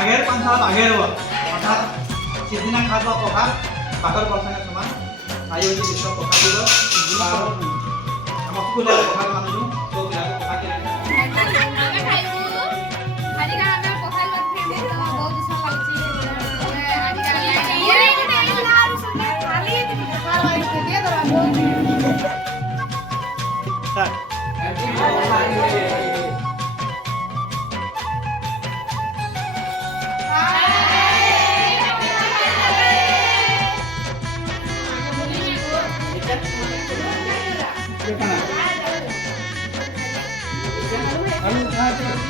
আগের পান্থা আগের অর্থাৎ সিদিনা খাওয়া প্রকার বাঘর পার্সেন্টের সমান তাই হচ্ছে বিশ্ব প্রকার দিবস আমার স্কুলের প্রকার মানুষ তো পিলাকে প্রকার দিয়ে ଆମେ ଖାଇବୁ ଆଜିକା ଆମେ ପଖାଳ ଭାତ ଖାଇବୁ ତ ବହୁତ ଇଚ୍ଛା ଲାଗୁଛି ଆମେ ଆଜିକା ଇଏ ଗୋଟେ ହେଇଥିଲା ଆଉ ସୁନ୍ଦର ଖାଲି ପଖାଳ ଭାତ দিয়ে ଦବା ବହୁତ Ano